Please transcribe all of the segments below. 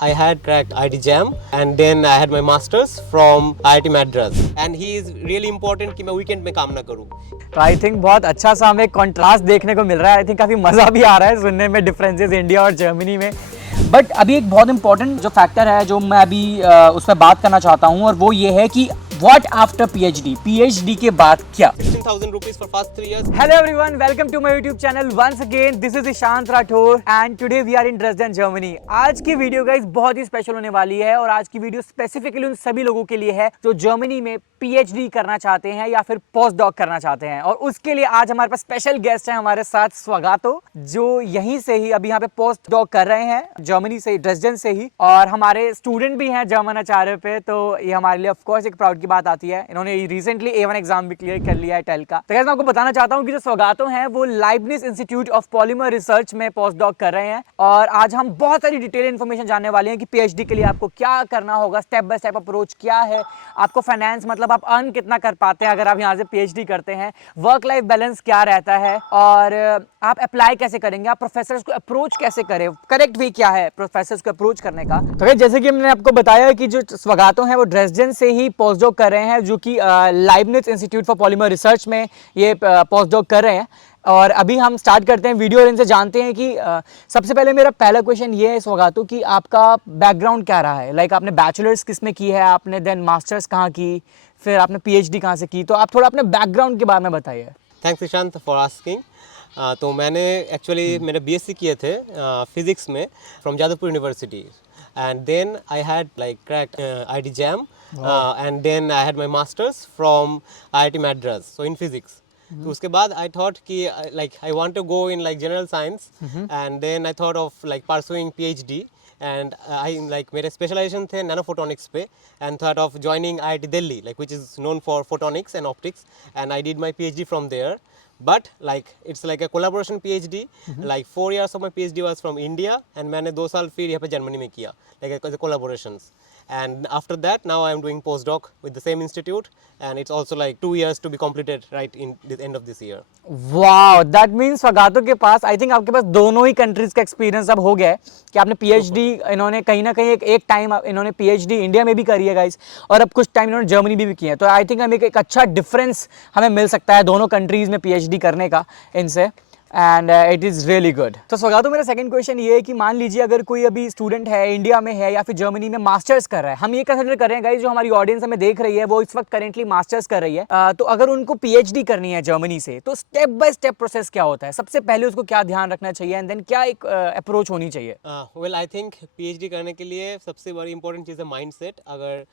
I had cracked IIT JAM and then I had my masters from IIT Madras and he is really important कि मैं weekend में काम ना करूँ. तो आई थिंक बहुत अच्छा सा हमें कॉन्ट्रास्ट देखने को मिल रहा है. आई थिंक काफ़ी मज़ा भी आ रहा है सुनने में डिफरेंसेस इंडिया और जर्मनी में. बट अभी एक बहुत इंपॉर्टेंट जो फैक्टर है जो मैं अभी उस पर बात करना चाहता हूँ और वो ये है कि What after PhD? PhD के बाद क्या? 16,000 rupees for first 3 years. Hello everyone, welcome to my YouTube channel once again. This is Ishant Rathore and today we are in Dresden, Germany. आज की वीडियो गाइस बहुत ही स्पेशल होने वाली है और आज की वीडियो स्पेसिफिकली उन सभी लोगों के लिए है जो जर्मनी में PhD करना चाहते हैं या फिर पोस्ट डॉक करना चाहते हैं. और उसके लिए आज हमारे पास स्पेशल गेस्ट है हमारे साथ स्वागतो, जो यहीं से ही अभी यहाँ पे पोस्ट डॉक कर रहे हैं जर्मनी से, ड्रेसडन से ही. और हमारे स्टूडेंट भी हैं जर्मन आचार्य पे, तो ये हमारे लिए ऑफकोर्स एक प्राउड बात आती है. इन्होंने रिसेंटली A1 एग्जाम भी क्लियर कर लिया है टेल का. तो मैं आपको बताना चाहता हूं कि जो स्वागतो हैं वो Leibniz institute of polymer research में पोस्ट डॉक कर रहे हैं और आज हम बहुत सारी डिटेल इन्फॉर्मेशन जानने वाले हैं कि पीएचडी के लिए आपको क्या करना होगा, स्टेप बाय स्टेप अप्रोच क्या है, आपको फाइनेंस मतलब आप अर्न कितना कर पाते हैं अगर आप यहाँ से पीएचडी करते हैं, वर्क लाइफ बैलेंस क्या रहता है और आप अप्लाई कैसे करेंगे, आप प्रोफेसर्स को अप्रोच कैसे करें, करेक्ट वे क्या है प्रोफेसर्स को अप्रोच करने का. तो जैसे कि हमने आपको बताया कि जो स्वागतो हैं वो ड्रेसडन से ही पोस्ट डॉक कर रहे हैं, जो कि Leibniz institute for polymer research में ये पोस्ट डॉक कर रहे हैं. और अभी हम स्टार्ट करते हैं वीडियो और इनसे जानते हैं कि सबसे पहले मेरा पहला क्वेश्चन ये है स्वागतो कि आपका बैकग्राउंड क्या रहा है. लाइक आपने बैचलर्स किस में की है, आपने देन मास्टर्स कहाँ की, फिर आपने पीएचडी कहाँ से की, तो आप थोड़ा अपने बैकग्राउंड के बारे में बताइए. Thanks Ishant for asking. तो मैंने एक्चुअली मेरे बीएससी किए थे फिजिक्स में from Jadavpur university and then I had like cracked IIT JAM and then I had my masters from IIT Madras, so in physics. तो उसके बाद I thought कि like I want to go in like general science and then I thought of like pursuing PhD and I like मेरे specialization थे nanophotonics पे and thought of joining IIT Delhi like which is known for photonics and optics and I did my PhD from there. But like it's like a collaboration PhD. Like 4 years of my PhD was from India and मैंने 2 साल फिर यहाँ पे Germany में किया like as a collaborations. And after that now I am doing postdoc with the same institute and it's also like 2 years to be completed right in the end of this year. Wow, that means Swagato के पास I think आपके पास दोनों ही countries का experience अब हो गया है कि आपने पीएचडी इन्होंने कहीं ना कहीं एक टाइम इन्होंने पीएचडी इंडिया में भी करी है गाइस और अब कुछ टाइम इन्होंने जर्मनी भी किया है. तो आई थिंक हमें एक अच्छा डिफरेंस हमें मिल सकता है दोनों कंट्रीज में पीएचडी करने का इनसे and it is really good. तो स्वागतो मेरा सेकंड क्वेश्चन ये है कि मान लीजिए अगर कोई अभी स्टूडेंट है इंडिया में है या फिर जर्मनी में मास्टर्स कर रहा है, हम ये कंसिडर कर रहे हैं गाइस जो हमारी ऑडियंस हमें देख रही है वो इस वक्त करेंटली मास्टर्स कर रही है, तो अगर उनको पीएचडी करनी है जर्मनी से तो स्टेप बाय स्टेप प्रोसेस क्या होता है, सबसे पहले उसको क्या ध्यान रखना चाहिए एंड देन क्या एक अप्रोच होनी चाहिए. वेल आई थिंक पीएचडी करने के लिए सबसे बड़ी इंपॉर्टेंट चीज़ है माइंडसेट. अगर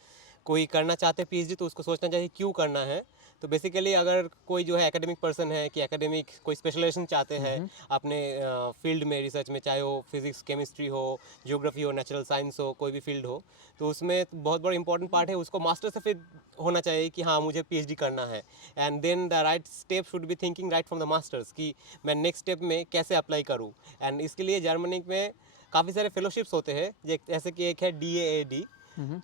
कोई करना चाहते हैं पीएचडी तो उसको सोचना चाहिए क्यों करना है. तो बेसिकली अगर कोई जो है एकेडमिक पर्सन है कि एकेडमिक कोई स्पेशलाइजेशन चाहते हैं अपने फील्ड में, रिसर्च में, चाहे वो फिजिक्स, केमिस्ट्री हो, ज्योग्राफी हो, नेचुरल साइंस हो, कोई भी फील्ड हो, तो उसमें बहुत बड़ा इंपॉर्टेंट पार्ट है उसको मास्टर से फिर होना चाहिए कि हाँ मुझे पीएचडी करना है. And then the right step should be thinking right from the masters कि मैं नेक्स्ट स्टेप में कैसे अप्लाई करूँ. एंड इसके लिए जर्मनी में काफ़ी सारे फेलोशिप्स होते हैं जैसे कि एक है DAAD.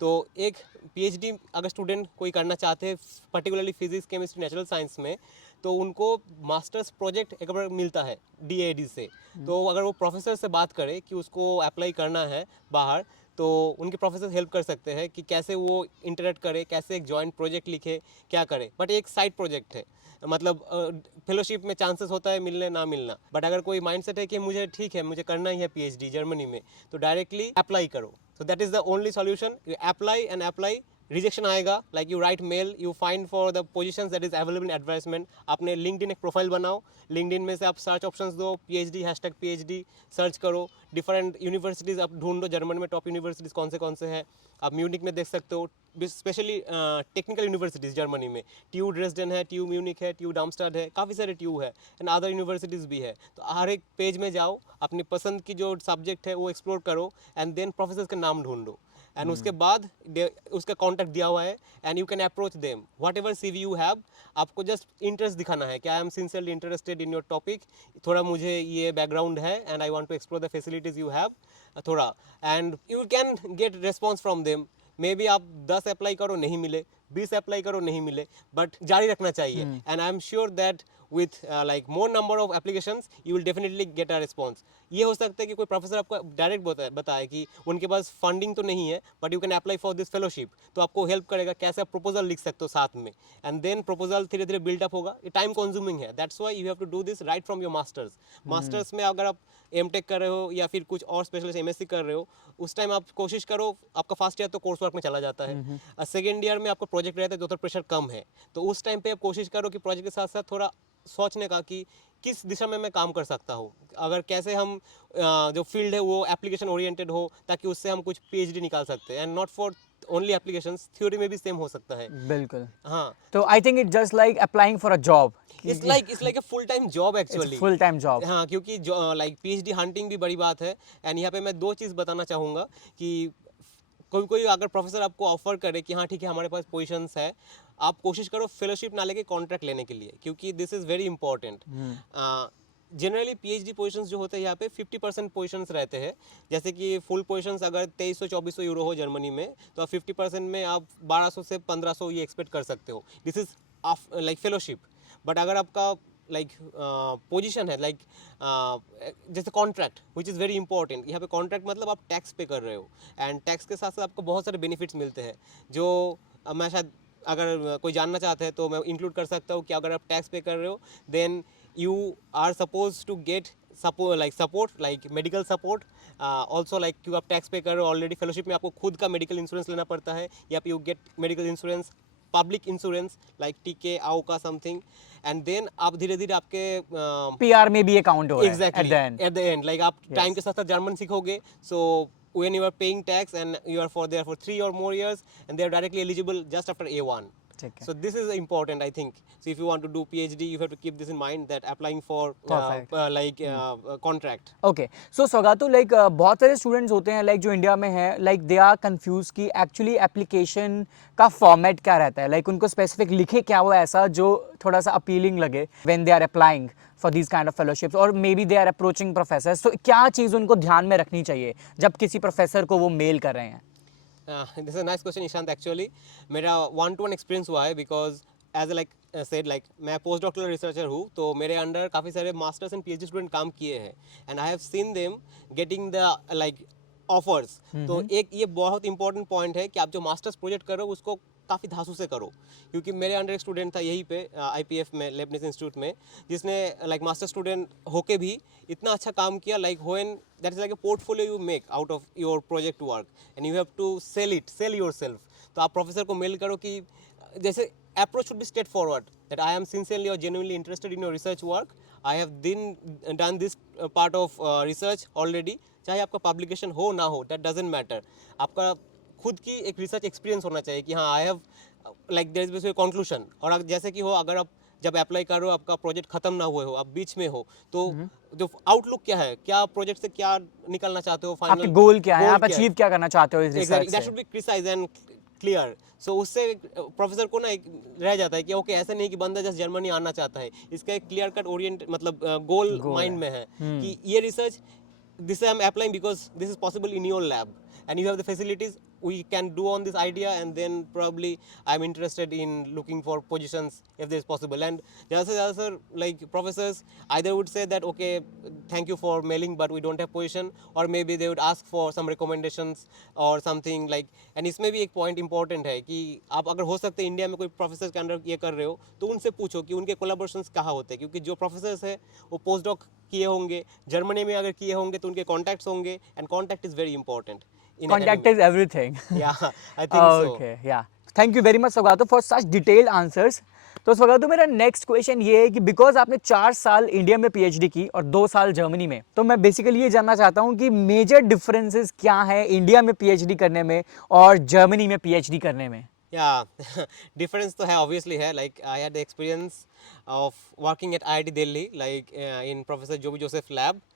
तो एक पीएचडी अगर स्टूडेंट कोई करना चाहते हैं particularly physics, chemistry, natural science में, तो उनको मास्टर्स प्रोजेक्ट एक बार मिलता है DAAD से. तो अगर वो प्रोफेसर से बात करे कि उसको अप्लाई करना है बाहर, तो उनके प्रोफेसर हेल्प कर सकते हैं कि कैसे वो इंटरेक्ट करे, कैसे एक जॉइंट प्रोजेक्ट लिखे, क्या करे. बट एक साइड प्रोजेक्ट है, मतलब फेलोशिप में चांसेस होता है मिलने ना मिलना. बट अगर कोई माइंडसेट है कि मुझे ठीक है मुझे करना ही है पीएचडी जर्मनी में, तो डायरेक्टली अप्लाई करो. So that is the only solution. You apply and apply, rejection आएगा, like you right mail, you find for the positions that is available in advertisement. आपने लिंक्डइन एक प्रोफाइल बनाओ, LinkedIn में से आप सर्च ऑप्शंस दो, PhD #PhD search करो, different universities आप ढूंढो जर्मन में टॉप यूनिवर्सिटीज़ कौन से हैं. आप म्यूनिक में देख सकते हो, स्पेशली टेक्निकल यूनिवर्सिटीज़ जर्मनी में TU ड्रेसडन है, TU म्यूनिक है, TU डार्मस्टाड है, काफ़ी सारे TU है एंड अदर यूनिवर्सिटीज़ भी है. तो हर एक पेज में जाओ, अपनी पसंद की जो सब्जेक्ट है वो एक्सप्लोर करो एंड देन प्रोफेसर के नाम ढूंढो. एंड उसके बाद उसका कॉन्टैक्ट दिया हुआ है and you can approach them whatever CV you have. आपको जस्ट इंटरेस्ट दिखाना है कि I am sincerely interested in your topic, थोड़ा मुझे ये बैकग्राउंड है and I want to explore the facilities you have थोड़ा, and you can get response from them. Maybe आप 10 अप्लाई करो नहीं मिले, 20 अप्लाई करो नहीं मिले, बट जारी रखना चाहिए. And I am sure that with like more number of applications, you will definitely get a response. ये हो सकता है कि कोई प्रोफेसर आपको डायरेक्ट बताए कि उनके पास फंडिंग तो नहीं है but you can apply for this fellowship, तो आपको हेल्प करेगा कैसे आप प्रपोजल लिख सकते हो साथ में, एंड देन प्रपोजल धीरे धीरे बिल्डअप होगा. ये टाइम कंज्यूमिंग है, that's why you have to do this right from your masters. Masters में अगर आप एमटेक कर रहे हो या फिर कुछ और स्पेशलिस्ट एमएससी कर रहे हो, उस टाइम आप कोशिश करो, आपका फर्स्ट ईयर तो कोर्स वर्क में चला जाता है, सेकेंड ईयर में आपका प्रोजेक्ट रहता है जो तो प्रेशर कम है, तो उस टाइम पे आप कोशिश करो कि प्रोजेक्ट के साथ साथ थोड़ा सोचने का कि किस दिशा में मैं काम कर सकता हूँ, अगर कैसे हम जो फील्ड है वो एप्लीकेशन ओरिएंटेड हो ताकि उससे हम कुछ पीएचडी निकाल सकते हैं, and not for only applications, theory में भी सेम हो सकता है. बिल्कुल. हाँ, तो I think it just like applying for a job. It's like a full time job actually. Full time job. हाँ, क्योंकि लाइक पीएचडी हंटिंग भी बड़ी बात है. एंड यहाँ पे मैं दो चीज़ बताना चाहूँगा कि कोई कोई अगर प्रोफेसर आपको ऑफर करे कि हाँ ठीक है हमारे पास पोजीशंस है, आप कोशिश करो फेलोशिप ना लेके कॉन्ट्रैक्ट लेने के लिए, क्योंकि this is very important. Generally PhD positions जो होते हैं यहाँ पे 50% पोजीशंस रहते हैं, जैसे कि फुल पोजीशंस अगर 2300-2400 यूरो हो जर्मनी में, तो आप 50% में आप 1200 से 1500 ये एक्सपेक्ट कर सकते हो. This is like fellowship. But अगर आपका लाइक पोजीशन है लाइक जैसे contract which is very important, यहाँ पे कॉन्ट्रैक्ट मतलब आप टैक्स पे कर रहे हो, एंड टैक्स के साथ साथ आपको बहुत सारे बेनिफिट्स मिलते हैं जो मैं शायद अगर कोई जानना चाहते हैं तो मैं इंक्लूड कर सकता हूँ कि अगर आप टैक्स पे कर रहे हो then you are supposed to get support like medical support, also like कि आप टैक्स पे कर रहे हो ऑलरेडी, फेलोशिप में आपको खुद का मेडिकल इंश्योरेंस लेना पड़ता है, या फिर you get medical insurance, public insurance like टीके आओ का समथिंग, एंड देन आप धीरे धीरे आपके पीआर में भी अकाउंट हो रहा है exactly at the end, like आप टाइम के साथ साथ जर्मन सीखोगे, सो when you are paying tax and you are for there for 3 or more years and they are directly eligible just after A1. So this is important, I think. So if you want to do PhD, you have to keep this in mind that applying for contract. Okay. So Sogatu, like बहुत सारे students होते हैं like जो India में है, like they are confused कि actually application का format क्या रहता है, like उनको स्पेसिफिक लिखे क्या वो ऐसा जो थोड़ा सा अपीलिंग लगे when they are applying for these kind of fellowships or maybe they are approaching professors. तो क्या चीज़ उनको ध्यान में रखनी चाहिए जब किसी प्रोफेसर को वो मेल कर रहे हैं? This is a nice question, Ishant. Actually मेरा 1-to-1 एक्सपीरियंस हुआ है, because as I said like मैं पोस्ट डॉक्टरल रिसर्चर हूँ, तो मेरे अंडर काफ़ी सारे मास्टर्स एंड पीएचडी स्टूडेंट काम किए हैं, and I have seen them getting the like offers. तो एक ये बहुत इंपॉर्टेंट पॉइंट है कि आप जो मास्टर्स प्रोजेक्ट करो उसको काफ़ी धांसू से करो, क्योंकि मेरे अंडर एक स्टूडेंट था यहीं पे आईपीएफ में, लेबनिज इंस्टीट्यूट में, जिसने लाइक मास्टर स्टूडेंट होके भी इतना अच्छा काम किया, like when that is like a portfolio you make out of your project work and you have to sell yourself. तो आप प्रोफेसर को मेल करो कि जैसे approach should be straightforward, that I am sincerely or genuinely interested in your research work. I have done this part of research already. चाहे आपका publication हो ना हो, that doesn't matter. आपका खुद की एक रिसर्च एक्सपीरियंस होना चाहिए कि हाँ I have like there is conclusion. और जैसे कि हो अगर आप जब अप्लाई कर रहे हो आपका प्रोजेक्ट खत्म ना हुए हो, आप बीच में हो, तो जो आउटलुक क्या है, क्या प्रोजेक्ट से क्या निकलना चाहते हो, फाइनल आपके गोल क्या है, आप अचीव क्या करना चाहते हो इस रिसर्च से, that should be precise and clear. So उससे प्रोफेसर को ना एक रह जाता है कि ओके ऐसा नहीं कि बंदा जस्ट जर्मनी आना चाहता है, इसका एक क्लियर कट ओरिएंट मतलब गोल माइंड में है कि ये research this I am applying because this is possible in your lab and you have the facilities we can do on this idea, and then probably I'm interested in looking for positions if there is possible. And zyada sir like professors either would say that okay thank you for mailing but we don't have position, or maybe they would ask for some recommendations or something like. and इसमें भी एक point important है कि आप अगर हो सकते India में कोई प्रोफेसर के अंडर ये कर रहे हो तो उनसे पूछो कि उनके कोलैबोरेशंस कहाँ होते हैं, क्योंकि जो प्रोफेसर्स है वो पोस्ट डॉक किए होंगे जर्मनी में, अगर किए होंगे तो उनके कॉन्टैक्ट्स होंगे, and contact is very important. Contact is everything. Yeah, I think so. Okay, yeah. Thank you very much Sogatu for such detailed answers. तो Sogatu मेरा नेक्स्ट क्वेश्चन ये है कि बिकॉज आपने 4 साल इंडिया में पीएचडी की और 2 साल जर्मनी में, तो मैं बेसिकली ये जानना चाहता हूँ कि मेजर डिफरेंसेस क्या है इंडिया में पीएचडी करने में और जर्मनी में पीएचडी करने में. Yeah, difference तो है, obviously है. Like I had the experience of working at IIT Delhi, like in Professor Joby Joseph lab.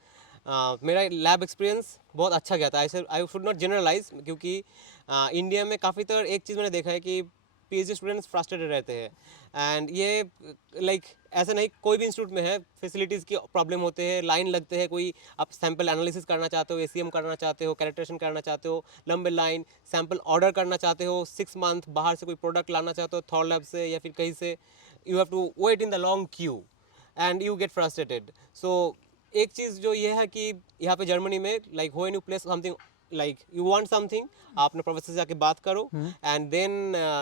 मेरा लैब एक्सपीरियंस बहुत अच्छा गया था. आई शुड नॉट जनरलाइज, क्योंकि इंडिया में काफ़ी तरह एक चीज़ मैंने देखा है कि पीएचडी स्टूडेंट्स फ्रस्ट्रेटेड रहते हैं, एंड ये लाइक ऐसा नहीं कोई भी इंस्टीट्यूट में है, फैसिलिटीज़ की प्रॉब्लम होते हैं, लाइन लगते हैं, कोई आप सैम्पल एनालिसिस करना चाहते हो, एसीएम करना चाहते हो, कैरेक्टरेशन करना चाहते हो, लंबे लाइन, सैम्पल ऑर्डर करना चाहते हो 6 मंथ, बाहर से कोई प्रोडक्ट लाना चाहते हो थॉर लैब से या फिर कहीं से, you have to wait in the long queue. and you get frustrated. So एक चीज़ जो ये है कि यहाँ पे जर्मनी में like when you place something like you want something, आप अपने प्रोफेसर से जाके बात करो and then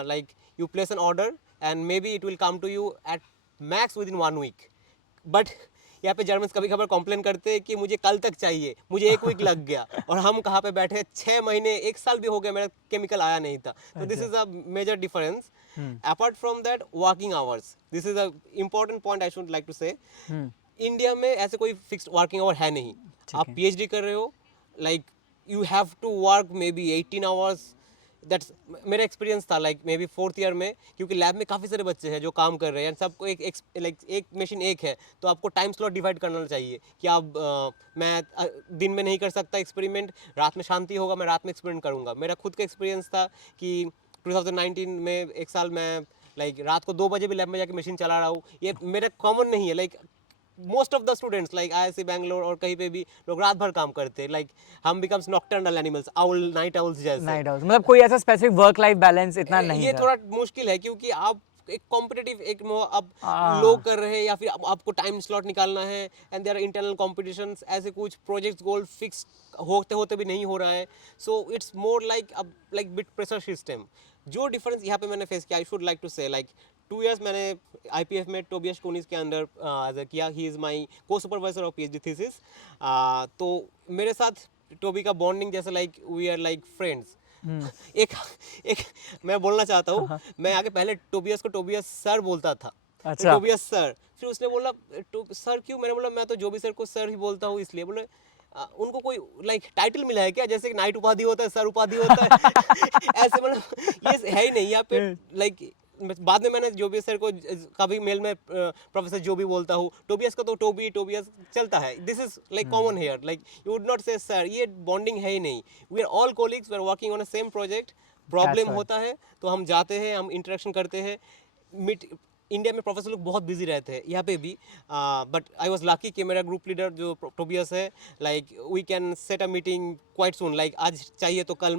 like you place an order and maybe it will come to you at max within 1 week. But यहाँ पे जर्मन कभी कभार कंप्लेन करते हैं कि मुझे कल तक चाहिए, मुझे 1 वीक लग गया और हम कहाँ पे बैठे 6 महीने 1 साल भी हो गया मेरा केमिकल आया नहीं था. तो this is a major difference. Apart from that working hours, this is a important point I should like to say. India में ऐसे कोई फिक्स्ड वर्किंग आवर है नहीं. आप पीएचडी कर रहे हो, like you have to work maybe 18 hours. That's मेरा एक्सपीरियंस था like maybe 4th year में, क्योंकि लैब में काफ़ी सारे बच्चे हैं जो काम कर रहे हैं, सबको एक मशीन एक है, तो आपको टाइम स्लॉट डिवाइड करना चाहिए कि आप मैं दिन में नहीं कर सकता एक्सपेरिमेंट, रात में शांति होगा, मैं रात में एक्सपेरिमेंट करूँगा. मेरा खुद का एक्सपीरियंस था कि 2019 में एक साल मैं लाइक रात को 2 बजे भी लैब में जाके मशीन चला रहा हूँ. ये मेरा कॉमन नहीं है. Like most of the students like IISc Bangalore और कहीं पे भी लोग रात भर काम करते हैं. लाइक हम becomes nocturnal animals, owl, night owls जैसे. नाइट आउल्स मतलब कोई ऐसा स्पेसिफिक वर्क लाइफ बैलेंस इतना नहीं ये था. थोड़ा मुश्किल है क्योंकि आप एक कॉम्पिटिटिव एक अब लोग कर रहे हैं या फिर आपको टाइम स्लॉट निकालना है and there are internal competitions. ऐसे कुछ प्रोजेक्ट्स गोल फिक्स होते होते भी नहीं हो रहा है. So it's more like bit pressure system. जो डिफरेंस यहाँ पे मैंने फेस किया, आई शुड लाइक टू से, लाइक 2 years मैंने IPF में टोबियस कोनिस के अंदर किया. ही इज़ माई को सुपरवाइजर ऑफ PhD थीसिस. तो मेरे साथ टोबी का बॉन्डिंग जैसे like we are like friends. एक मैं बोलना चाहता हूँ, मैं आगे पहले टोबियस को टोबियस सर बोलता था. अच्छा. Tobias sir. फिर उसने बोला सर क्यों? मैंने बोला मैं तो जो भी सर को सर ही बोलता हूँ इसलिए. बोले उनको कोई लाइक टाइटल मिला है क्या, जैसे नाइट उपाधि होता है, सर उपाधि होता है. ऐसे मतलब ये है ही नहीं यहाँ पे. लाइक बाद में मैंने जो भी सर को कभी मेल में प्रोफेसर जो भी बोलता हूँ, टोबियस को तो टोबियस चलता है. This is like common here. Like you would not say sir. ये बॉन्डिंग है ही नहीं. We are all colleagues, we are working on a same project. Problem होता है तो हम जाते हैं, हम इंटरेक्शन करते हैं. इंडिया में प्रोफेसर लोग बहुत बिजी रहते हैं, यहाँ पे भी. बट आई वॉज लकी कि मेरा ग्रुप लीडर जो टोबियस है, like we can set a meeting quite soon. Like आज चाहिए तो कल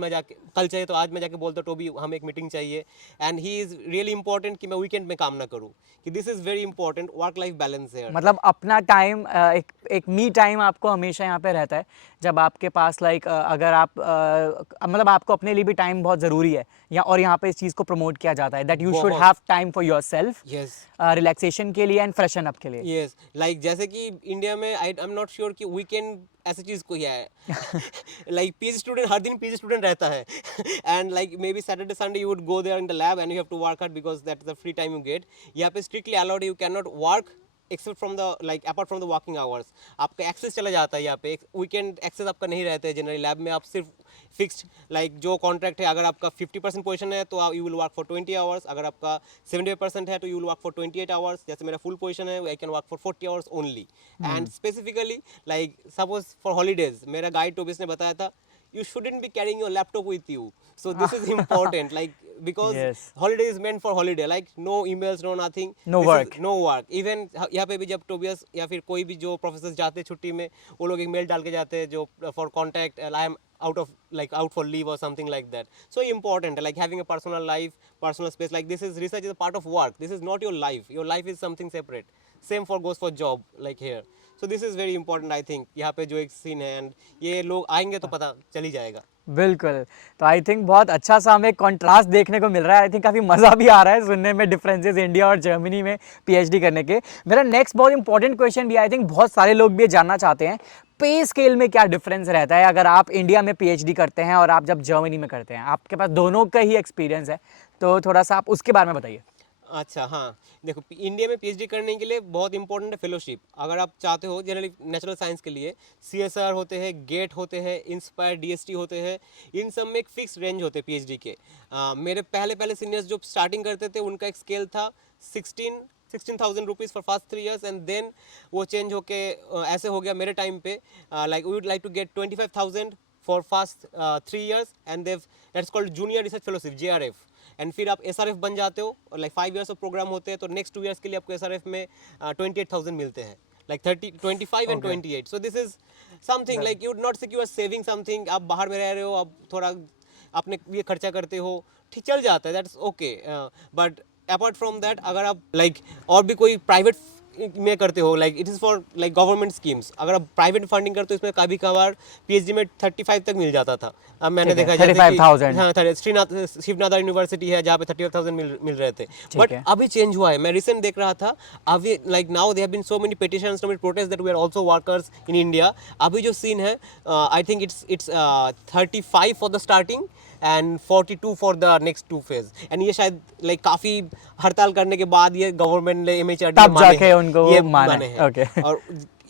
चाहिए तो आज मैं जाके बोलता हूँ टोबी हम एक मीटिंग चाहिए. And he is really important कि मैं वीकेंड में काम ना करूँ, कि this is very important. Work life balance है. मतलब अपना टाइम एक मी टाइम आपको हमेशा यहाँ पे रहता है, जब आपके पास लाइक अगर आप मतलब आपको अपने लिए भी टाइम बहुत ज़रूरी है, और यहाँ पे इस चीज़ को प्रमोट किया जाता है that you should have time for yourself, relaxation के लिए एंड फ्रेशन अप के लिए. यस. लाइक जैसे कि इंडिया में आई एम नॉट श्योर कि वीकेंड ऐसी चीज़ कोई है. लाइक PhD स्टूडेंट हर दिन PhD स्टूडेंट रहता है. And like maybe Saturday Sunday you would go there in the lab and you have to work hard because that is the free time you get. यहाँ पे strictly allowed, you can not work except from the like apart from the working hours. आपका access चला जाता है यहाँ पे. Weekend access आपका नहीं रहता है जनरली. लैब में आप सिर्फ फिक्स्ड लाइक जो कॉन्ट्रैक्ट है, अगर आपका 50% पोजीशन है तो you will work for 20 hours. अगर आपका 75% है तो you will work for 28 hours. जैसे मेरा फुल पोजीशन है, I can work for 40 hours only. And specifically like suppose for holidays, मेरा गाइड टोबिस ने बताया था you shouldn't be carrying your laptop with you. So this is important, like because holiday is meant for holiday. Like no emails, no nothing. No work. No work. Even यहाँ पे भी जब Tobias या फिर कोई भी जो प्रोफेसर जाते हैं छुट्टी में, वो लोग एक मेल डाल के जाते हैं जो for contact, I am out for leave or something like that. So important, like having a personal life, personal space. Like this is research is a part of work. This is not your life. Your life is something separate. Same goes for job, like here. So this is very important, I think. यहाँ पे जो एक scene है and ये लोग आएंगे तो पता चल ही जाएगा. बिल्कुल. तो आई थिंक बहुत अच्छा सा हमें कॉन्ट्रास्ट देखने को मिल रहा है. आई थिंक काफ़ी मज़ा भी आ रहा है सुनने में डिफरेंसेस इंडिया और जर्मनी में PhD करने के. मेरा नेक्स्ट बहुत इंपॉर्टेंट क्वेश्चन भी आई थिंक बहुत सारे लोग भी ये जानना चाहते हैं, पे स्केल में क्या डिफरेंस रहता है अगर आप इंडिया में PhD करते हैं और आप जब जर्मनी में करते हैं. आपके पास दोनों का ही एक्सपीरियंस है, तो थोड़ा सा आप उसके बारे में बताइए. अच्छा, हाँ. देखो, इंडिया में PhD करने के लिए बहुत इंपॉर्टेंट है फेलोशिप. अगर आप चाहते हो जनरली नेचुरल साइंस के लिए CSR होते हैं, गेट होते हैं, इंस्पायर, DST होते हैं. इन सब में एक फिक्स रेंज होते हैं PhD के. मेरे पहले सीनियर्स जो स्टार्टिंग करते थे उनका एक स्केल था 16,000 rupees for first 3 years and then वो चेंज होके ऐसे हो गया मेरे टाइम पे. Like we would like to get 25,000 for first 3 years and that's called junior research fellowship, JRF. And फिर आप SRF बन जाते हो और लाइक 5 years ऑफ प्रोग्राम होते हैं, तो नेक्स्ट 2 years के लिए आपको SRF में 28,000 मिलते हैं. Like 25 and 28. So this is something like you would not से यू आर सेविंग समथिंग. आप बाहर में रह रहे हो, आप थोड़ा अपने ये खर्चा करते हो, ठीक चल जाता है, that's okay. But apart from that अगर आप लाइक और भी कोई प्राइवेट में करते हो, like it is for like government schemes. अगर आप प्राइवेट फंडिंग करते हो इसमें कभी कभार पीएचडी में 35 तक मिल जाता था। अब मैंने ठीक है, देखा जैसे कि 35,000 हाँ, शिवनाथ यूनिवर्सिटी है जहाँ पे 35,000 मिल रहे थे, बट है। अभी चेंज हुआ है। मैं रिसेंट देख रहा था, अभी like now they have been so many petitions, so many protest that we are also workers in India. अभी जो सीन है, I think it's 35 for the starting and 42 for the next 2 phase. And ये शायद like काफी हड़ताल करने के बाद ये गवर्नमेंट ने एमएचआरडी तब जाके उनको ये माने हैं। ओके। और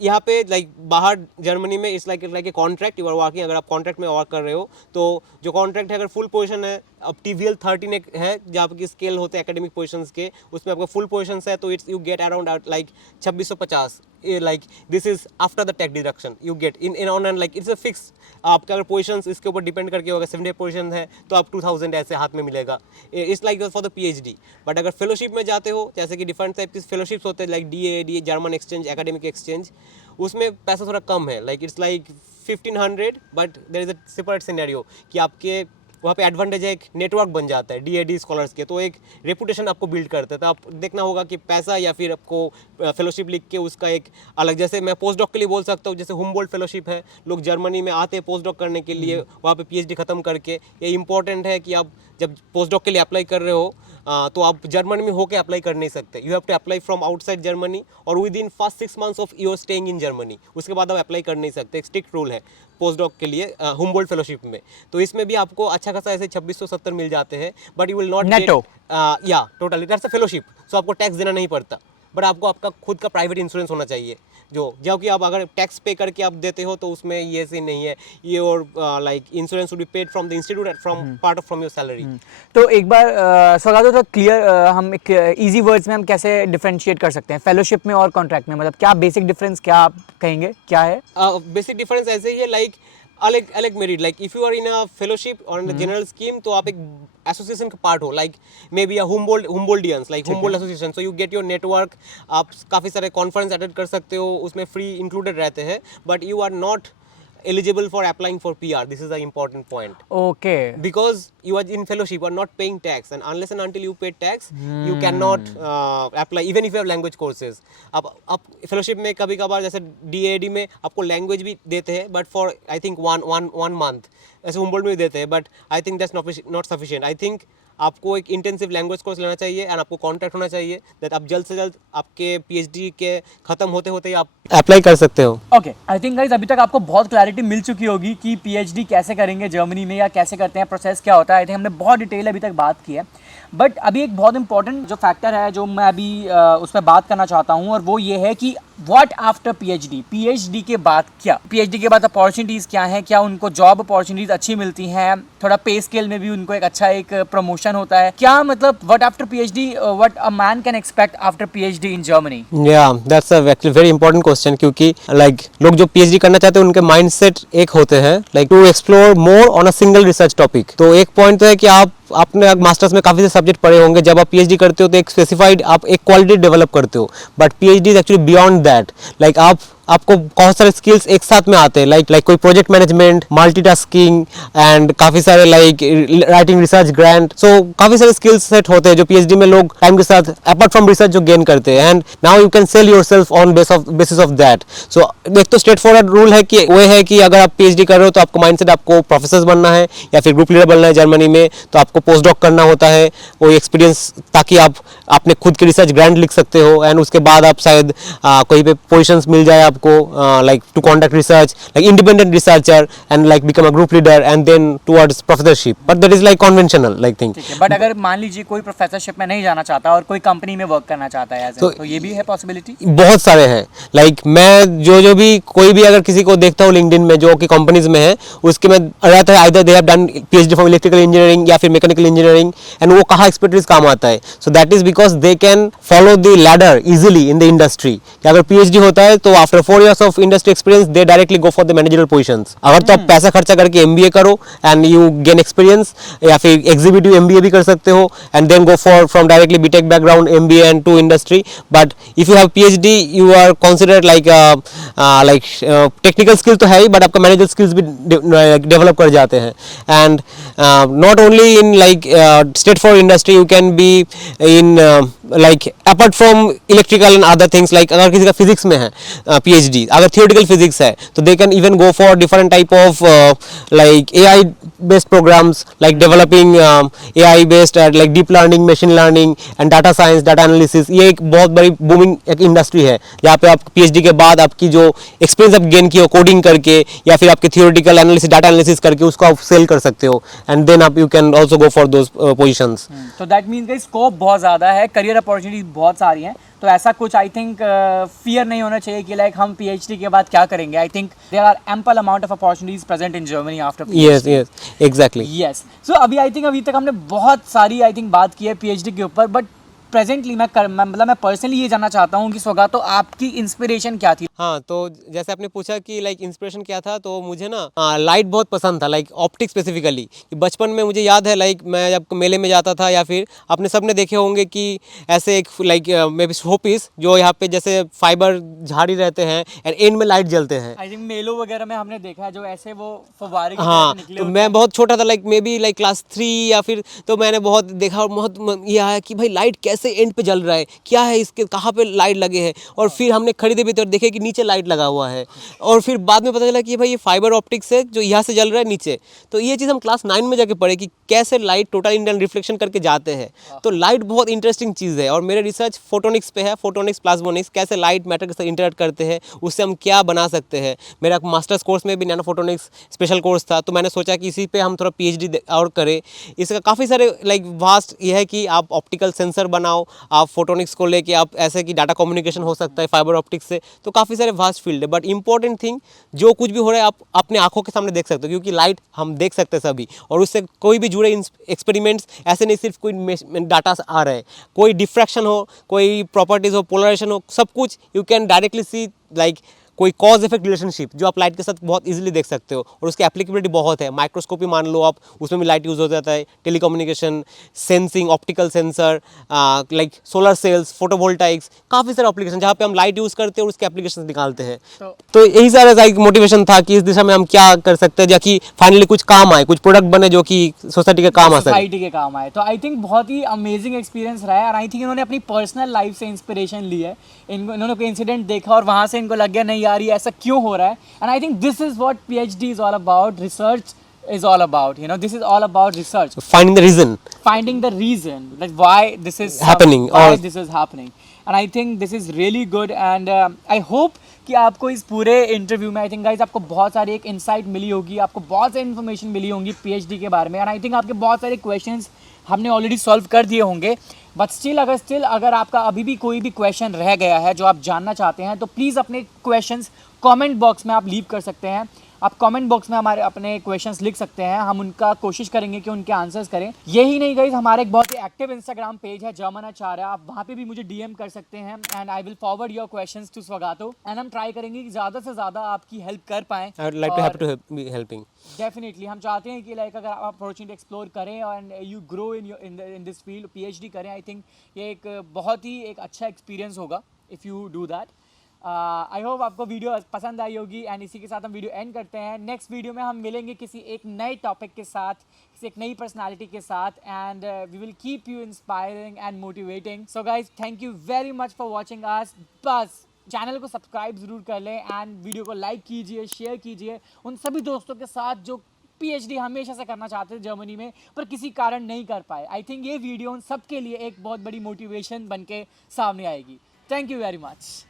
यहाँ पे लाइक बाहर जर्मनी में it's like a contract, you are working. अगर आप कॉन्ट्रैक्ट में वर्क कर रहे हो तो जो कॉन्ट्रैक्ट है, अगर फुल पोजीशन है, अब TVL 13 एक है जहाँ पे स्केल होते हैं एकेडमिक पोजीशंस के, उसमें आपका फुल पोजीशंस है तो it's you get around like 2650। Like this is after the tax deduction you get in on and like it's a fix. आपका अगर पोजीशंस इसके ऊपर डिपेंड करके होगा, 70 पोजीशन है तो आप 2000 ऐसे हाथ में मिलेगा। It's like for the PhD। But अगर फेलोशिप में जाते हो, जैसे कि डिफरेंट टाइप की फेलोशिप्स होते हैं like DAAD, German exchange, academic exchange, उसमें पैसा थोड़ा कम है। Like it's like 1500, but there is a separate scenario कि आपके वहाँ पे एडवांटेज है, एक नेटवर्क बन जाता है DAD स्कॉलर्स के, तो एक रेपुटेशन आपको बिल्ड करते हैं। तो आप देखना होगा कि पैसा या फिर आपको फेलोशिप लिख के उसका एक अलग, जैसे मैं पोस्ट डॉक के लिए बोल सकता हूँ, जैसे हुम्बोल्ट फेलोशिप है, लोग जर्मनी में आते हैं पोस्ट डॉक करने के लिए, वहाँ पे PhD खत्म करके। ये इंपॉर्टेंट है कि आप जब पोस्ट डॉक के लिए अप्लाई कर रहे हो तो आप जर्मनी में होकर अप्लाई कर नहीं सकते। You have to apply from outside Germany और within first 6 months of your staying in Germany, उसके बाद आप अप्लाई कर नहीं सकते। एक स्ट्रिक्ट रूल है पोस्ट डॉक के लिए हुम्बोल्ट फेलोशिप में। तो इसमें भी आपको अच्छा खासा ऐसे 2670 मिल जाते हैं, but you will not NATO या टोटली दैट्स अ फेलोशिप। सो आपको टैक्स देना नहीं पड़ता, बट आपको आपका खुद का प्राइवेट इंश्योरेंस होना चाहिए, जो कि आप अगर टैक्स पे करके आप देते हो तो उसमें ये सीन नहीं है। ये और like insurance would be paid from the institute from part of from your salary. तो एक बार सौगातो तो क्लियर, हम एक इजी वर्ड्स में हम कैसे डिफरेंशिएट कर सकते हैं फेलोशिप में और कॉन्ट्रैक्ट में, मतलब क्या बेसिक डिफरेंस क्या आप कहेंगे, क्या है? बेसिक डिफरेंस ऐसे ही है, लाइक अलग अलग merit. Like if you are in a fellowship और इन जनरल स्कीम तो आप एक एसोसिएशन का पार्ट हो, like maybe Humboldtians, like Humboldt association. So you get your network, आप काफ़ी सारे कॉन्फ्रेंस अटेंड कर सकते हो, उसमें फ्री इंक्लूडेड रहते हैं, but you are not eligible for applying for PR. This is the important point. Okay. Because you are in fellowship, you are not paying tax, and unless and until you pay tax, you cannot apply, even if you have language courses. अब fellowship में कभी कभार जैसे DAD में आपको language भी देते हैं, but for I think one month. ऐसे हुम्बोल्ट में भी देते हैं, but I think that's not sufficient. I think आपको एक इंटेंसिव लैंग्वेज कोर्स लेना चाहिए एंड आपको कॉन्ट्रैक्ट होना चाहिए, दैट आप जल्द से जल्द आपके PhD के खत्म होते होते ही आप अप्लाई कर सकते हो। ओके, आई थिंक गाइस अभी तक आपको बहुत क्लैरिटी मिल चुकी होगी कि PhD कैसे करेंगे जर्मनी में या कैसे करते हैं, प्रोसेस क्या होता है। आई थिंक हमने बहुत डिटेल अभी तक बात की है, बट अभी एक बहुत इंपॉर्टेंट जो फैक्टर है जो मैं अभी उस पर बात करना चाहता हूँ, और वो ये है कि व्हाट आफ्टर PhD के बाद क्या, PhD के बाद अपॉर्चुनिटीज़ क्या हैं, क्या उनको जॉब अपॉर्चुनिटीज़ अच्छी मिलती हैं, थोड़ा पे स्केल में भी उनको एक अच्छा एक प्रमोशन होता है क्या, मतलब what after PhD, what a man can expect after PhD in Germany? या that's a very important question, क्योंकि लाइक लोग जो PhD करना चाहते हैं उनके माइंडसेट एक होते हैं, like to explore more on a single research topic. तो एक पॉइंट तो है कि आपने मास्टर्स में काफ़ी से सब्जेक्ट पढ़े होंगे, जब आप PhD करते हो तो एक स्पेसिफाइड आप एक क्वालिटी डेवलप करते हो, but PhD is actually beyond that. Like आपको बहुत सारे स्किल्स एक साथ में आते हैं, लाइक कोई प्रोजेक्ट मैनेजमेंट, मल्टीटास्किंग एंड काफ़ी सारे लाइक राइटिंग रिसर्च ग्रांट। सो काफ़ी सारे स्किल्स सेट होते हैं जो PhD में लोग टाइम के साथ अपार्ट फ्रॉम रिसर्च जो गेन करते हैं, and now you can sell yourself on basis of that. So एक तो स्ट्रेट फॉरवर्ड रूल है कि वो है कि अगर आप PhD कर रहे हो तो आपको माइंडसेट आपको प्रोफेसर बनना है या फिर ग्रुप लीडर बनना है जर्मनी में, तो आपको पोस्ट डॉक करना होता है वो एक्सपीरियंस, ताकि आप अपने खुद के रिसर्च ग्रांट लिख सकते हो, एंड उसके बाद आप शायद कोई पे पोजीशंस मिल जाए आपको, like to conduct research like independent researcher and like become a group leader and then towards professorship, but that is like conventional like thing. But अगर मान लीजिए कोई प्रोफेसरशिप में नहीं जाना चाहता और कोई कंपनी में वर्क करना चाहता है तो ये भी है पॉसिबिलिटी? बहुत सारे हैं, लाइक मैं जो भी कोई भी अगर किसी को देखता हूँ लिंक्डइन में जो कि कंपनीज में है, उसके में रहता है either they have done PhD from electrical engineering या फिर मैकेनिकल इंजीनियरिंग, एंड वो कहाँ एक्सपर्टीज काम आता है। So that is because they can follow the ladder easily in the industry. अगर PhD होता है तो after 4 years of industry experience, they directly go for the managerial positions. अगर तो आप पैसा खर्चा करके MBA करो and you gain experience, या फिर executive MBA भी कर सकते हो and then go for from directly BTech background MBA and to industry. But if you have PhD, you are considered like technical skills तो है ही, but आपका managerial skills भी develop कर जाते हैं. And not only in like straight for industry, you can be in like apart from electrical and other things, like अगर किसी का physics में है PhD, अगर theoretical physics है तो they can even go for different type of like AI based programs, like developing AI based like deep learning, machine learning and data science, data analysis. ये एक बहुत बड़ी booming एक इंडस्ट्री है जहाँ पे आप PhD के बाद आपकी जो एक्सपीरियंस आप गेन किए हो कोडिंग करके या फिर आपके थियोरेटिकल एनालिसिस, डाटा एनालिसिस करके उसको आप सेल कर सकते हो एंड देन आप you can also go for those positions. तो दैट मीन्स गाइस स्कोप बहुत ज़्यादा है, करियर अपॉर्चुनिटीज बहुत सारी हैं, तो ऐसा कुछ आई थिंक फियर नहीं होना चाहिए कि लाइक हम पीएचडी के बाद क्या करेंगे. I think there are ample amount of opportunities present in Germany after. Yes yes exactly. Yes. So अभी तक हमने बहुत सारी आई थिंक बात की है पीएचडी के ऊपर, बट प्रेजेंटली मैं पर्सनली ये जानना चाहता हूँ कि सोगा तो आपकी इंस्पिरेशन क्या थी. हाँ, तो जैसे आपने पूछा कि लाइक इंस्पिरेशन क्या था, तो मुझे ना लाइट बहुत पसंद था, लाइक ऑप्टिक्स स्पेसिफिकली. बचपन में मुझे याद है लाइक मैं जब मेले में जाता था या फिर आपने सबने देखे होंगे कि ऐसे एक like maybe showpiece जो यहाँ पे जैसे फाइबर झाड़ी रहते हैं एंड एंड में लाइट जलते हैं. आई थिंक मेलो वगैरह में हमने देखा है जो ऐसे वो फव्वारे की हाँ, तरह निकले तो होते मैं हैं. बहुत छोटा था like may be like class 3 या फिर, तो मैंने बहुत देखा और बहुत ये आया कि भाई लाइट कैसे एंड पे जल रहा है, क्या है इसके, कहाँ पे लाइट लगे हैं. और फिर हमने खरीदे भी थे और देखे कि नीचे लाइट लगा हुआ है. और फिर बाद में पता चला कि भाई ये फाइबर ऑप्टिक्स है जो यहाँ से जल रहा है नीचे. तो ये चीज़ हम क्लास 9 में जाके पढ़े कि कैसे लाइट टोटल इंडियन रिफ्लेक्शन करके जाते हैं. तो लाइट बहुत इंटरेस्टिंग चीज़ है और मेरे रिसर्च फोटोनिक्स पे है, फोटोनिक्स प्लाज्मोनिक्स, कैसे लाइट मैटर के साथ इंटरेक्ट करते हैं, उससे हम क्या बना सकते हैं. मेरा मास्टर्स कोर्स में भी नैनो फोटोनिक्स स्पेशल कोर्स था, तो मैंने सोचा कि इसी पे हम थोड़ा PhD और करें. इसका काफ़ी सारे लाइक वास्ट ये है कि आप ऑप्टिकल सेंसर बनाओ, आप फोटोनिक्स को लेके आप ऐसे कि डाटा कम्युनिकेशन हो सकता है फाइबर ऑप्टिक्स से. तो काफ़ी सारे वास्ट फील्ड है, बट इंपॉर्टेंट थिंग जो कुछ भी हो रहा है आप अपने आंखों के सामने देख सकते हो, क्योंकि लाइट हम देख सकते हैं सभी, और उससे कोई भी जुड़े एक्सपेरिमेंट्स ऐसे नहीं सिर्फ कोई डाटा आ रहा है, कोई डिफ्रैक्शन हो, कोई प्रॉपर्टीज हो, पोलराइजेशन हो, सब कुछ you can directly see like कोई कॉज इफेक्ट रिलेशनशिप जो आप लाइट के साथ बहुत इजीली देख सकते हो. और उसकी एप्लीकेबिलिटी बहुत है. माइक्रोस्कोपी मान लो आप, उसमें भी लाइट यूज़ हो जाता है. Telecommunication, sensing, optical sensor, like solar cells, photovoltaics, काफ़ी सारे एप्लीकेशन जहाँ पे हम लाइट यूज़ करते हैं और उसके एप्लीकेशन निकालते हैं. तो यही सारा एक मोटिवेशन था कि इस दिशा में हम क्या कर सकते हैं जाकि फाइनली कुछ काम आए, कुछ प्रोडक्ट बने जो कि सोसाइटी के काम आ सके, सोसाइटी के काम आए. तो आई थिंक बहुत ही अमेजिंग एक्सपीरियंस रहा है और आई थिंक इन्होंने अपनी पर्सनल लाइफ से इंस्पिरेशन ली है. इन्होंने कोई इंसिडेंट देखा और वहाँ से इनको लग गया नहीं यार ये ऐसा क्यों हो रहा है. And I think this is what PhD is all about. Research is all about, you know, this is all about research, finding the reason like why this is happening, why this is happening. And I think this is really good and I hope कि आपको इस पूरे interview में I think guys आपको बहुत सारी एक insight मिली होगी, आपको बहुत सारी इन्फॉर्मेशन मिली होंगी PhD के बारे में. एंड आई थिंक आपके बहुत सारे क्वेश्चंस हमने ऑलरेडी सॉल्व कर दिए होंगे, बट स्टिल अगर आपका अभी भी कोई भी क्वेश्चन रह गया है जो आप जानना चाहते हैं तो प्लीज़ अपने क्वेश्चंस कमेंट बॉक्स में आप लीव कर सकते हैं. आप कमेंट बॉक्स में हमारे अपने क्वेश्चंस लिख सकते हैं, हम उनका कोशिश करेंगे कि उनके आंसर्स करें. यही नहीं गाइज, हमारा एक बहुत ही एक्टिव इंस्टाग्राम पेज है जर्मन आचार्य, आप वहाँ पे भी मुझे DM कर सकते हैं and I will forward your questions to Swagato and हम ट्राई करेंगे कि ज़्यादा से ज़्यादा आपकी हेल्प कर पाएँ. I would like to happy to be helping. Definitely हम चाहते हैं कि लाइक अगर आप अपॉर्चुनिटी एक्सप्लोर करें and you grow in this field, PhD करें. आई थिंक ये एक बहुत ही एक अच्छा एक्सपीरियंस होगा if you do that. I hope आपको वीडियो पसंद आई होगी एंड इसी के साथ हम वीडियो एंड करते हैं. नेक्स्ट वीडियो में हम मिलेंगे किसी एक नए टॉपिक के साथ, किसी एक नई पर्सनालिटी के साथ and we will keep you inspiring and motivating. So guys thank you very much for watching us. बस चैनल को सब्सक्राइब ज़रूर कर लें एंड वीडियो को लाइक कीजिए, शेयर कीजिए उन सभी दोस्तों के साथ जो PhD हमेशा से करना चाहते थे जर्मनी में पर किसी कारण नहीं कर पाए. आई थिंक ये वीडियो उन सबके लिए एक बहुत बड़ी मोटिवेशन बन के सामने आएगी. Thank you very much.